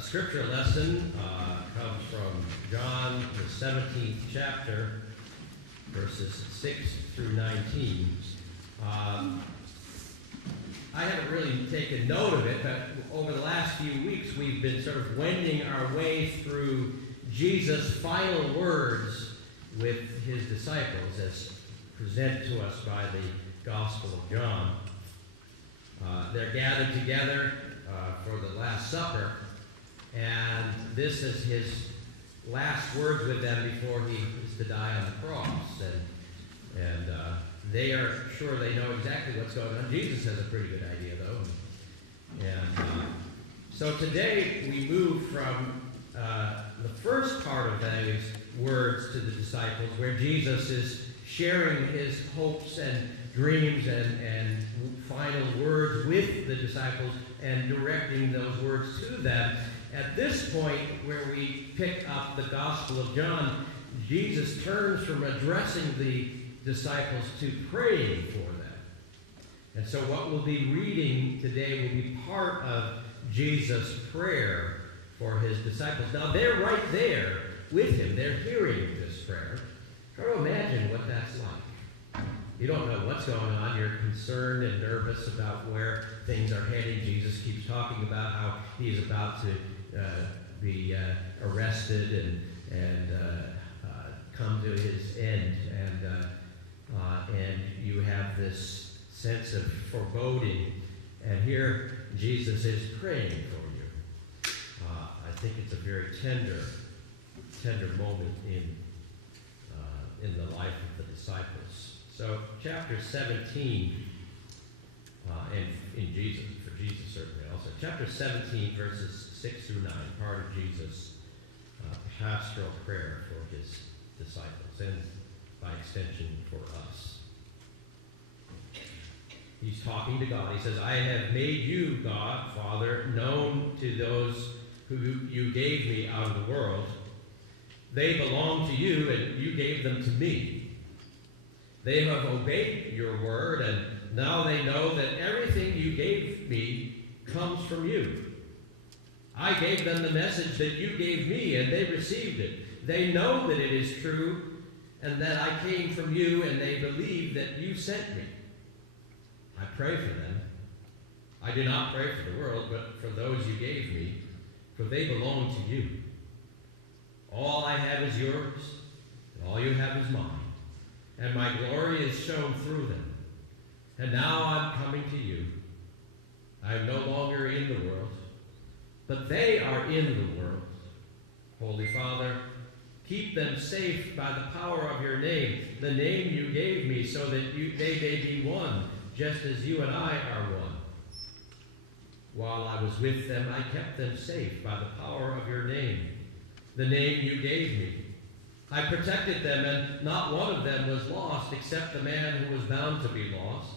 Our scripture lesson comes from John, the 17th chapter, verses 6 through 19. I haven't really taken note of it, but over the last few weeks we've been sort of wending our way through Jesus' final words with his disciples as presented to us by the Gospel of John. They're gathered together for the Last Supper, and this is his last words with them before he is to die on the cross. And they are sure they know exactly what's going on. Jesus has a pretty good idea, though. And so today we move from the first part of those words to the disciples, where Jesus is sharing his hopes and dreams and final words with the disciples and directing those words to them. At this point, where we pick up the Gospel of John, Jesus turns from addressing the disciples to praying for them. And so what we'll be reading today will be part of Jesus' prayer for his disciples. Now, they're right there with him. They're hearing this prayer. Try to imagine what that's like. You don't know what's going on. You're concerned and nervous about where things are heading. Jesus keeps talking about how he's about to be arrested and come to his end. And you have this sense of foreboding. And here Jesus is praying for you. I think it's a very tender moment in the life of the disciples. So chapter 17, and in Jesus, for Jesus certainly also, chapter 17, verses 6 through 9, part of Jesus' pastoral prayer for his disciples, and by extension for us. He's talking to God. He says, I have made you, God, Father, known to those who you gave me out of the world. They belong to you, and you gave them to me. They have obeyed your word, and now they know that everything you gave me comes from you. I gave them the message that you gave me, and they received it. They know that it is true, and that I came from you, and they believe that you sent me. I pray for them. I do not pray for the world, but for those you gave me, for they belong to you. All I have is yours, and all you have is mine. And my glory is shown through them. And now I'm coming to you. I am no longer in the world, but they are in the world. Holy Father, keep them safe by the power of your name, the name you gave me, so that they may be one, just as you and I are one. While I was with them, I kept them safe by the power of your name, the name you gave me. I protected them, and not one of them was lost except the man who was bound to be lost,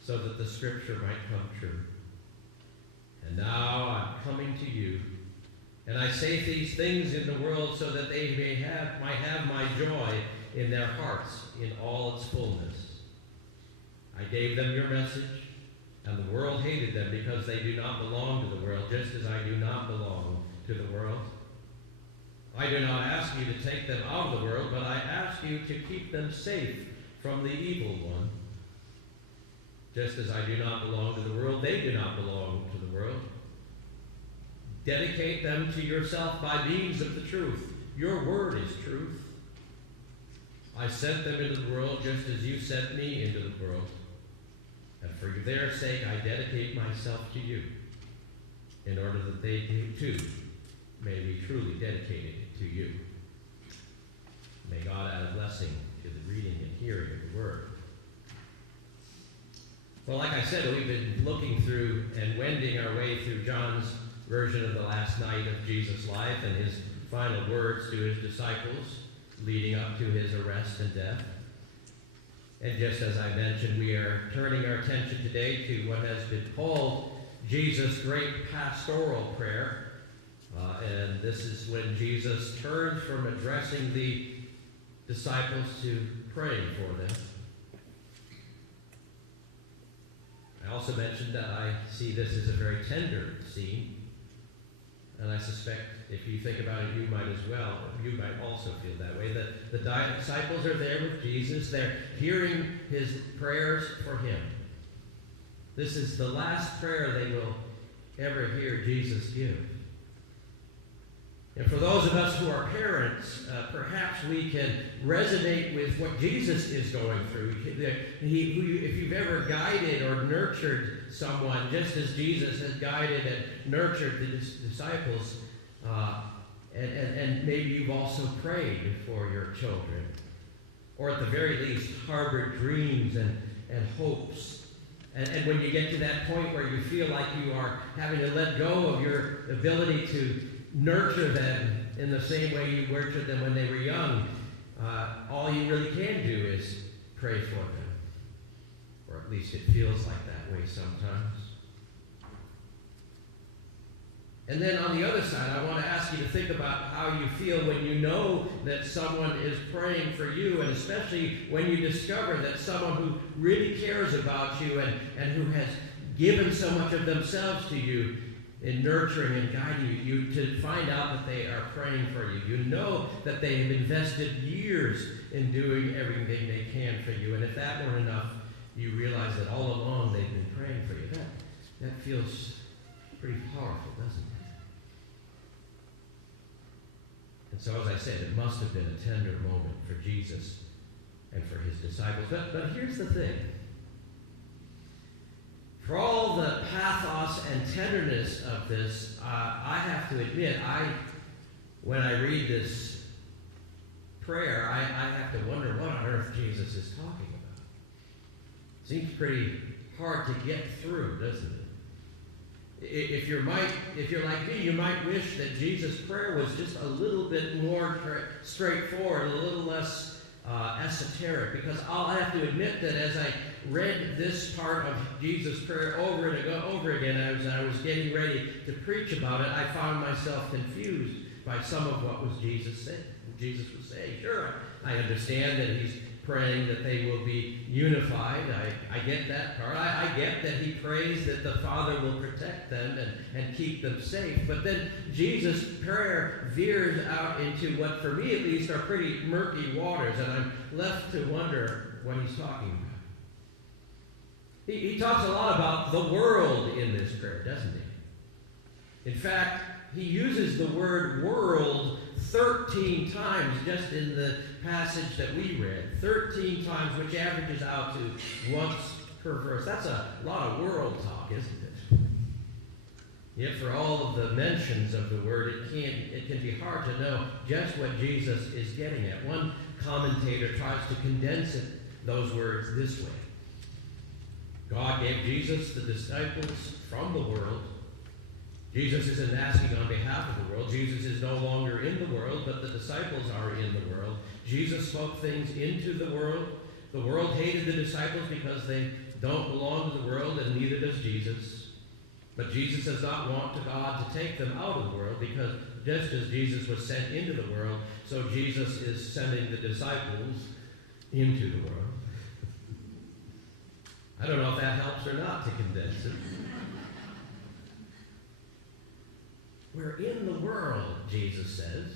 so that the scripture might come true. And now I'm coming to you, and I say these things in the world so that they might have my joy in their hearts in all its fullness. I gave them your message, and the world hated them because they do not belong to the world, just as I do not belong to the world. I do not ask you to take them out of the world, but I ask you to keep them safe from the evil one. Just as I do not belong to the world, they do not belong to the world. Dedicate them to yourself by means of the truth. Your word is truth. I sent them into the world just as you sent me into the world. And for their sake I dedicate myself to you, in order that they too may be truly dedicated to you. May God add a blessing to the reading and hearing of the word. Well, like I said, we've been looking through and wending our way through John's version of the last night of Jesus' life and his final words to his disciples leading up to his arrest and death. And just as I mentioned, we are turning our attention today to what has been called Jesus' great pastoral prayer. And this is when Jesus turns from addressing the disciples to praying for them. I also mentioned that I see this as a very tender scene. And I suspect if you think about it, you might as well. You might also feel that way. The disciples are there with Jesus. They're hearing his prayers for him. This is the last prayer they will ever hear Jesus give. And for those of us who are parents, perhaps we can resonate with what Jesus is going through. If you've ever guided or nurtured someone, just as Jesus has guided and nurtured the disciples, and maybe you've also prayed for your children, or at the very least, harbored dreams and hopes. And when you get to that point where you feel like you are having to let go of your ability to nurture them in the same way you nurtured them when they were young, all you really can do is pray for them. Or at least it feels like that way sometimes. And then on the other side, I want to ask you to think about how you feel when you know that someone is praying for you, and especially when you discover that someone who really cares about you and who has given so much of themselves to you in nurturing and guiding you, to find out that they are praying for you. You know that they have invested years in doing everything they can for you. And if that weren't enough, you realize that all along they've been praying for you. That feels pretty powerful, doesn't it? And so, as I said, it must have been a tender moment for Jesus and for his disciples. But here's the thing. For all the pathos and tenderness of this, I have to admit, when I read this prayer, I have to wonder what on earth Jesus is talking about. Seems pretty hard to get through, doesn't it? If you're like me, you might wish that Jesus' prayer was just a little bit more straightforward, a little less esoteric, because I'll have to admit that as I read this part of Jesus' prayer over and over again as I was getting ready to preach about it, I found myself confused by some of what Jesus was saying. Sure, I understand that he's praying that they will be unified. I get that part. I get that he prays that the Father will protect them and keep them safe. But then Jesus' prayer veers out into what, for me at least, are pretty murky waters, and I'm left to wonder what he's talking about. He talks a lot about the world in this prayer, doesn't he? In fact, he uses the word world 13 times just in the passage that we read. 13 times, which averages out to once per verse. That's a lot of world talk, isn't it? Yet for all of the mentions of the word, it can be hard to know just what Jesus is getting at. One commentator tries to condense those words this way. God gave Jesus the disciples from the world. Jesus isn't asking on behalf of the world. Jesus is no longer in the world, but the disciples are in the world. Jesus spoke things into the world. The world hated the disciples because they don't belong to the world, and neither does Jesus. But Jesus does not want God to take them out of the world, because just as Jesus was sent into the world, so Jesus is sending the disciples into the world. I don't know if that helps or not to condense it. We're in the world, Jesus says,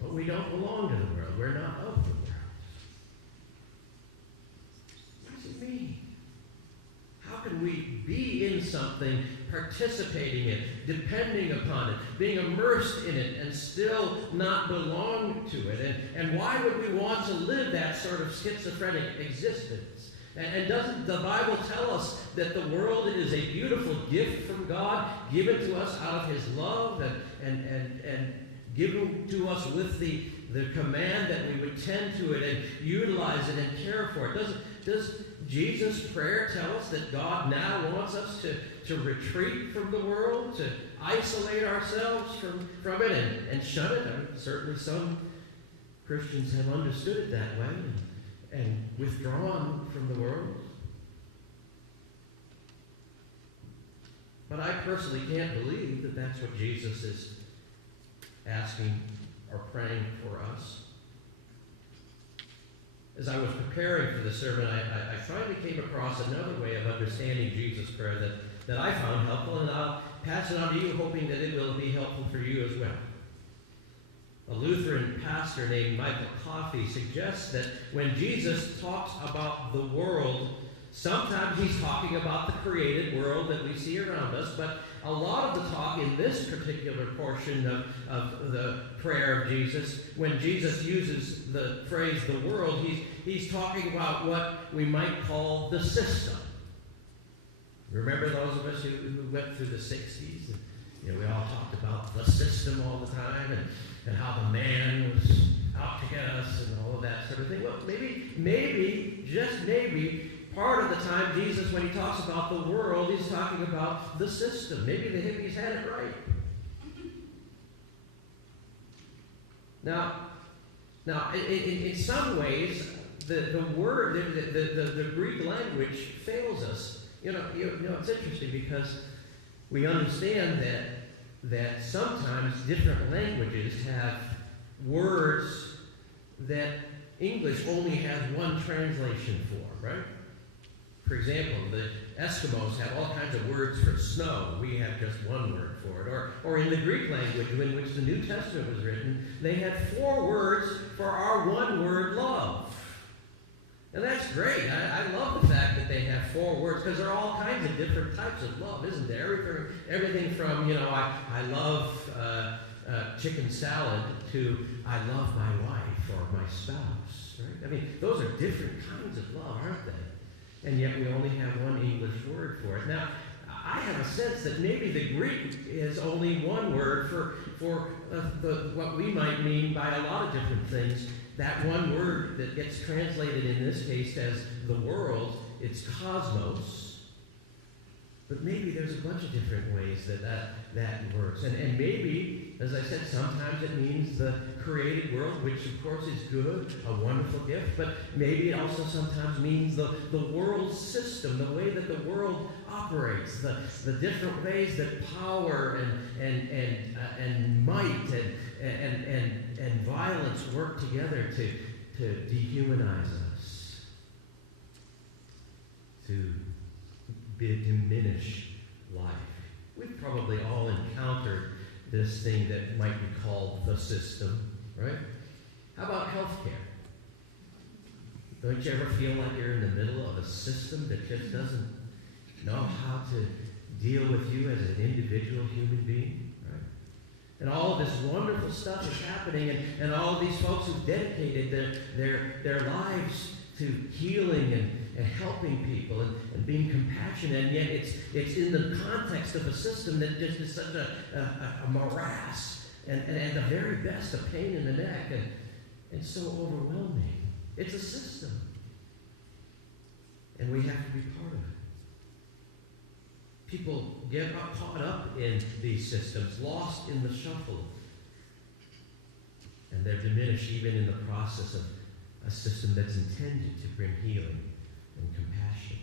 but we don't belong to the world. We're not of the world. What does it mean? How can we be in something, participating in it, depending upon it, being immersed in it, and still not belong to it? And why would we want to live that sort of schizophrenic existence? And doesn't the Bible tell us that the world is a beautiful gift from God, given to us out of his love, and given to us with the command that we would tend to it and utilize it and care for it? Does Jesus' prayer tell us that God now wants us to retreat from the world, to isolate ourselves from it and shun it? Certainly some Christians have understood it that way and withdrawn from the world. But I personally can't believe that that's what Jesus is asking or praying for us. As I was preparing for the sermon, I finally came across another way of understanding Jesus' prayer that I found helpful, and pass it on to you, hoping that it will be helpful for you as well. A Lutheran pastor named Michael Coffey suggests that when Jesus talks about the world, sometimes he's talking about the created world that we see around us, but a lot of the talk in this particular portion of the prayer of Jesus, when Jesus uses the phrase the world, he's talking about what we might call the system. Remember those of us who went through the 60s? And, we all talked about the system all the time and how the man was out to get us and all of that sort of thing. Well, maybe, just maybe, part of the time Jesus, when he talks about the world, he's talking about the system. Maybe the hippies had it right. Now, in some ways, the word, the Greek language fails us. It's interesting because we understand that sometimes different languages have words that English only has one translation for, right? For example, the Eskimos have all kinds of words for snow. We have just one word for it. Or in the Greek language in which the New Testament was written, they had 4 words for our one word, love. And that's great. I love the fact that they have 4 words, because there are all kinds of different types of love, isn't there? Everything from, I love chicken salad to I love my wife or my spouse, right? I mean, those are different kinds of love, aren't they? And yet we only have one English word for it. Now, I have a sense that maybe the Greek is only one word for what we might mean by a lot of different things. That one word that gets translated in this case as the world, it's cosmos. But maybe there's a bunch of different ways that works. And maybe, as I said, sometimes it means the created world, which of course is good, a wonderful gift, but maybe it also sometimes means the world system, the way that the world operates, the different ways that power and might and violence work together to dehumanize us, to diminish life. We've probably all encountered this thing that might be called the system, right? How about healthcare? Don't you ever feel like you're in the middle of a system that just doesn't know how to deal with you as an individual human being, right? And all of this wonderful stuff is happening, and all of these folks who've dedicated their lives to healing and helping people and being compassionate, and yet it's in the context of a system that just is such a morass, and at the very best, a pain in the neck, and so overwhelming. It's a system. And we have to be part of it. People get caught up in these systems, lost in the shuffle. And they're diminished even in the process of a system that's intended to bring healing and compassion.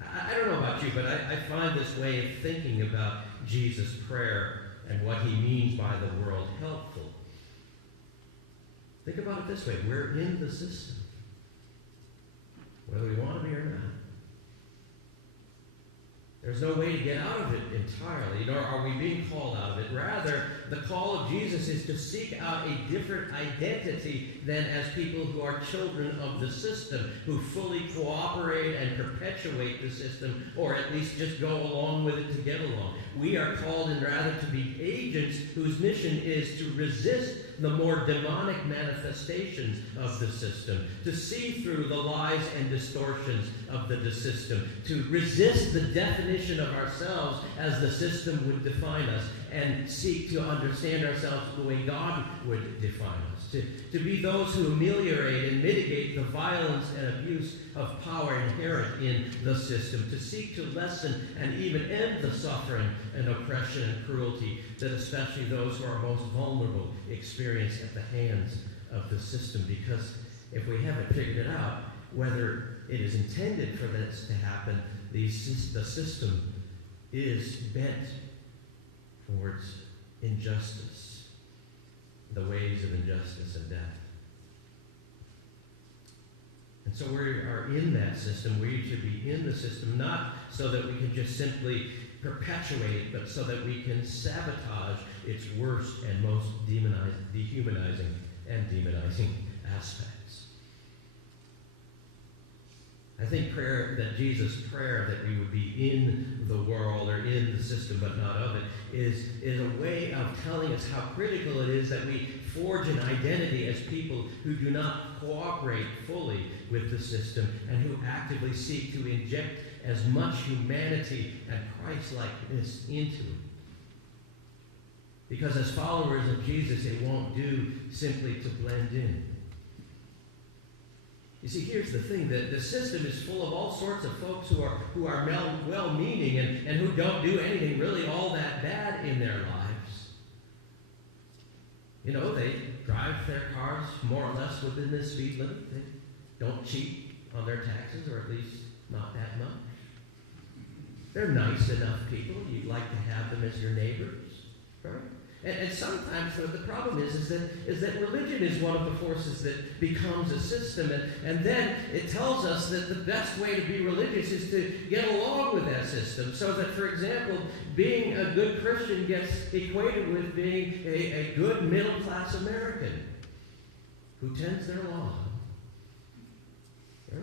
I don't know about you, but I find this way of thinking about Jesus' prayer and what he means by the world helpful. Think about it this way. We're in the system, whether we want to be or not. There's no way to get out of it entirely, nor are we being called out of it. Rather, the call of Jesus is to seek out a different identity than as people who are children of the system, who fully cooperate and perpetuate the system, or at least just go along with it to get along. We are called in rather to be agents whose mission is to resist the more demonic manifestations of the system, to see through the lies and distortions of the system, to resist the definition of ourselves as the system would define us, and seek to understand ourselves the way God would define us, to be those who ameliorate and mitigate the violence and abuse of power inherent in the system, to seek to lessen and even end the suffering and oppression and cruelty that especially those who are most vulnerable experience at the hands of the system. Because if we haven't figured it out, whether it is intended for this to happen, the system is bent towards injustice, the ways of injustice and death. And so we are in that system. We should be in the system, not so that we can just simply perpetuate it, but so that we can sabotage its worst and most dehumanizing and demonizing aspects. I think Jesus' prayer that we would be in the world or in the system but not of it is a way of telling us how critical it is that we forge an identity as people who do not cooperate fully with the system and who actively seek to inject as much humanity and Christ-likeness into it. Because as followers of Jesus, it won't do simply to blend in. You see, here's the thing, that the system is full of all sorts of folks who are well-meaning and who don't do anything really all that bad in their lives. You know, they drive their cars more or less within the speed limit. They don't cheat on their taxes, or at least not that much. They're nice enough people. You'd like to have them as your neighbors, right? And sometimes the problem is that religion is one of the forces that becomes a system. And then it tells us that the best way to be religious is to get along with that system. So that, for example, being a good Christian gets equated with being a good middle-class American who tends their lawn, right?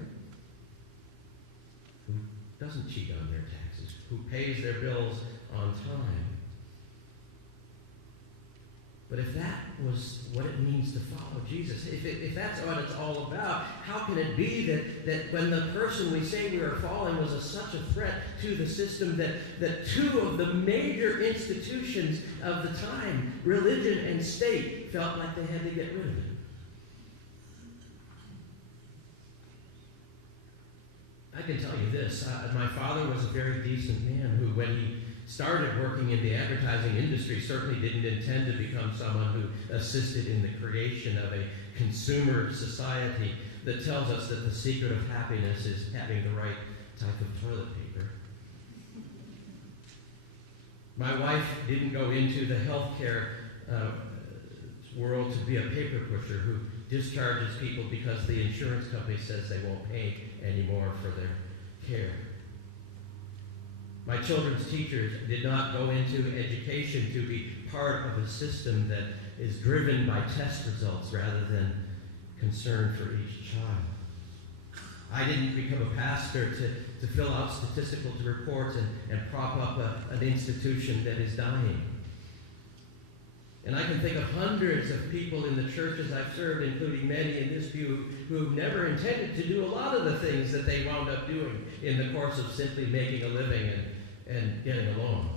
Who doesn't cheat on their taxes, who pays their bills on time. But if that was what it means to follow Jesus, if that's what it's all about, how can it be that when the person we say we are following was such a threat to the system that two of the major institutions of the time, religion and state, felt like they had to get rid of it? I can tell you this. My father was a very decent man who, when he started working in the advertising industry, certainly didn't intend to become someone who assisted in the creation of a consumer society that tells us that the secret of happiness is having the right type of toilet paper. My wife didn't go into the healthcare world to be a paper pusher who discharges people because the insurance company says they won't pay anymore for their care. My children's teachers did not go into education to be part of a system that is driven by test results rather than concern for each child. I didn't become a pastor to fill out statistical reports and prop up an institution that is dying. And I can think of hundreds of people in the churches I've served, including many in this pew, who have never intended to do a lot of the things that they wound up doing in the course of simply making a living and getting along.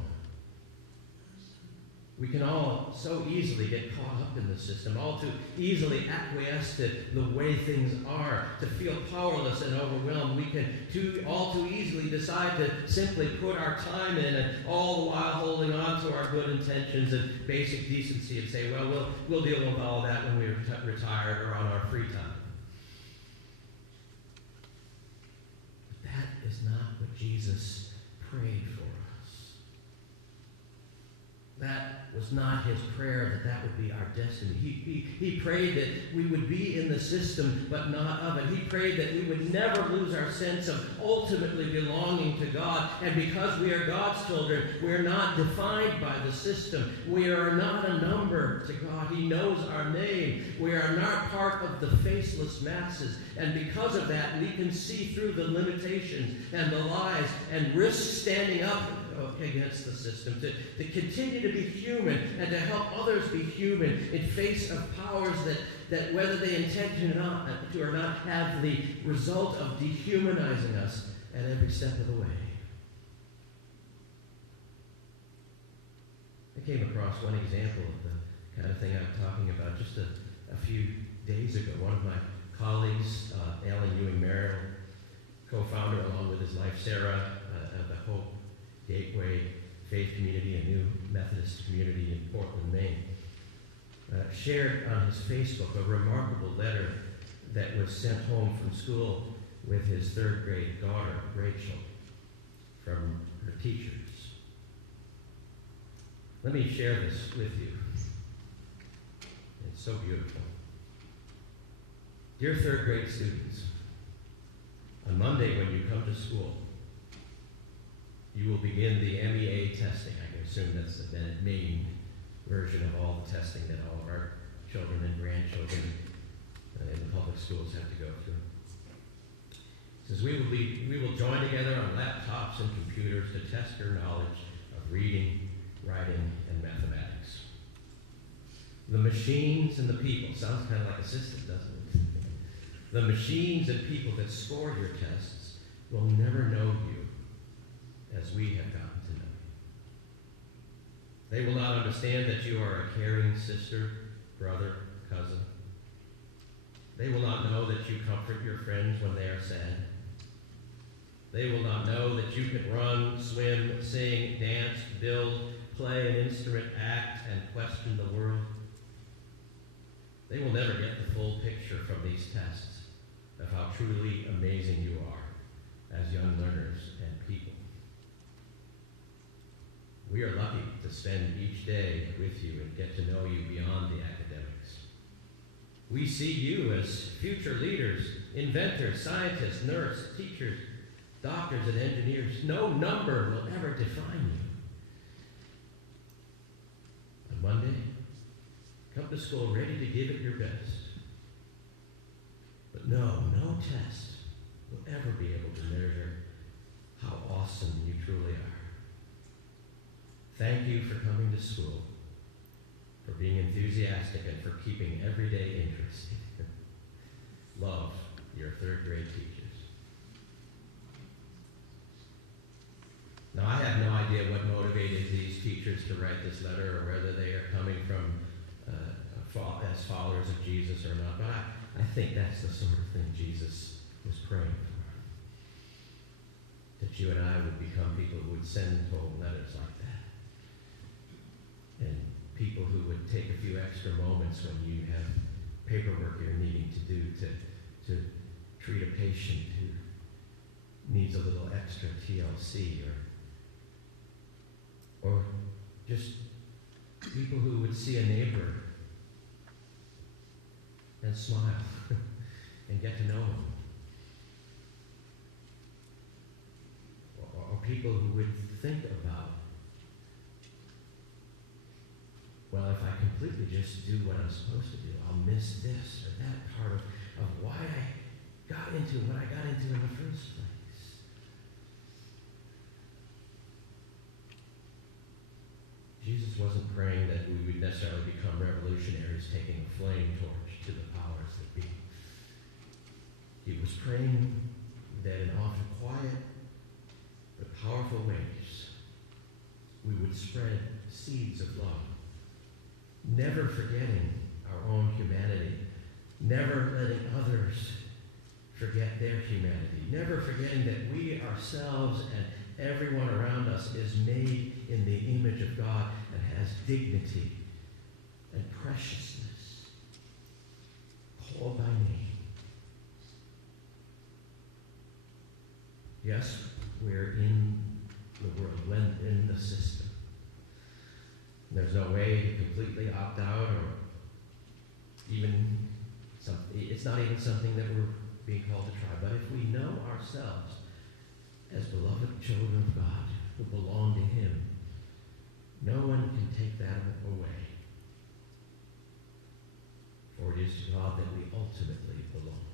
We can all so easily get caught up in the system, all too easily acquiesce to the way things are, to feel powerless and overwhelmed. We can all too easily decide to simply put our time in, and all the while holding on to our good intentions and basic decency, and say, well, we'll deal with all that when we're retired or on our free time. But that is not what Jesus prayed for us. That was not his prayer that would be our destiny. He prayed that we would be in the system, but not of it. He prayed that we would never lose our sense of ultimately belonging to God. And because we are God's children, we are not defined by the system. We are not a number to God. He knows our name. We are not part of the faceless masses. And because of that, we can see through the limitations and the lies and risk standing up against the system, to continue to be human and to help others be human in face of powers that whether they intend to or not have the result of dehumanizing us at every step of the way. I came across one example of the kind of thing I'm talking about just a few days ago. One of my colleagues, Alan Ewing Merrill, co-founder along with his wife Sarah of the Hope Gateway Faith Community, a new Methodist community in Portland, Maine, shared on his Facebook a remarkable letter that was sent home from school with his third grade daughter, Rachel, from her teachers. Let me share this with you. It's so beautiful. Dear third grade students, on Monday when you come to school, You will begin the MEA testing. I can assume that's the main version of all the testing that all of our children and grandchildren in the public schools have to go through. It says we will join together on laptops and computers to test your knowledge of reading, writing, and mathematics. The machines and the people, sounds kind of like a system, doesn't it? The machines and people that score your tests will never know you as we have gotten to know you. They will not understand that you are a caring sister, brother, cousin. They will not know that you comfort your friends when they are sad. They will not know that you can run, swim, sing, dance, build, play an instrument, act, and question the world. They will never get the full picture from these tests of how truly amazing you are as young learners and people. We are lucky to spend each day with you and get to know you beyond the academics. We see you as future leaders, inventors, scientists, nurses, teachers, doctors, and engineers. No number will ever define you. On Monday, come to school ready to give it your best. But no test will ever be able to measure how awesome you truly are. Thank you for coming to school, for being enthusiastic, and for keeping every day interesting. Love your third grade teachers. Now, I have no idea what motivated these teachers to write this letter, or whether they are coming from as followers of Jesus or not, but I think that's the sort of thing Jesus was praying for. That you and I would become people who would send home letters like that. And people who would take a few extra moments when you have paperwork you're needing to do to treat a patient who needs a little extra TLC, or just people who would see a neighbor and smile and get to know him. Or people who would think about, well, if I completely just do what I'm supposed to do, I'll miss this or that part of why I got into what I got into in the first place. Jesus wasn't praying that we would necessarily become revolutionaries taking a flame torch to the powers that be. He was praying that in often quiet but powerful ways we would spread seeds of love, never forgetting our own humanity, never letting others forget their humanity, never forgetting that we ourselves and everyone around us is made in the image of God and has dignity and preciousness, called by name. Yes, we're in the world, when in the system. There's no way to completely opt out, or even it's not even something that we're being called to try. But if we know ourselves as beloved children of God who belong to Him, no one can take that away. For it is to God that we ultimately belong.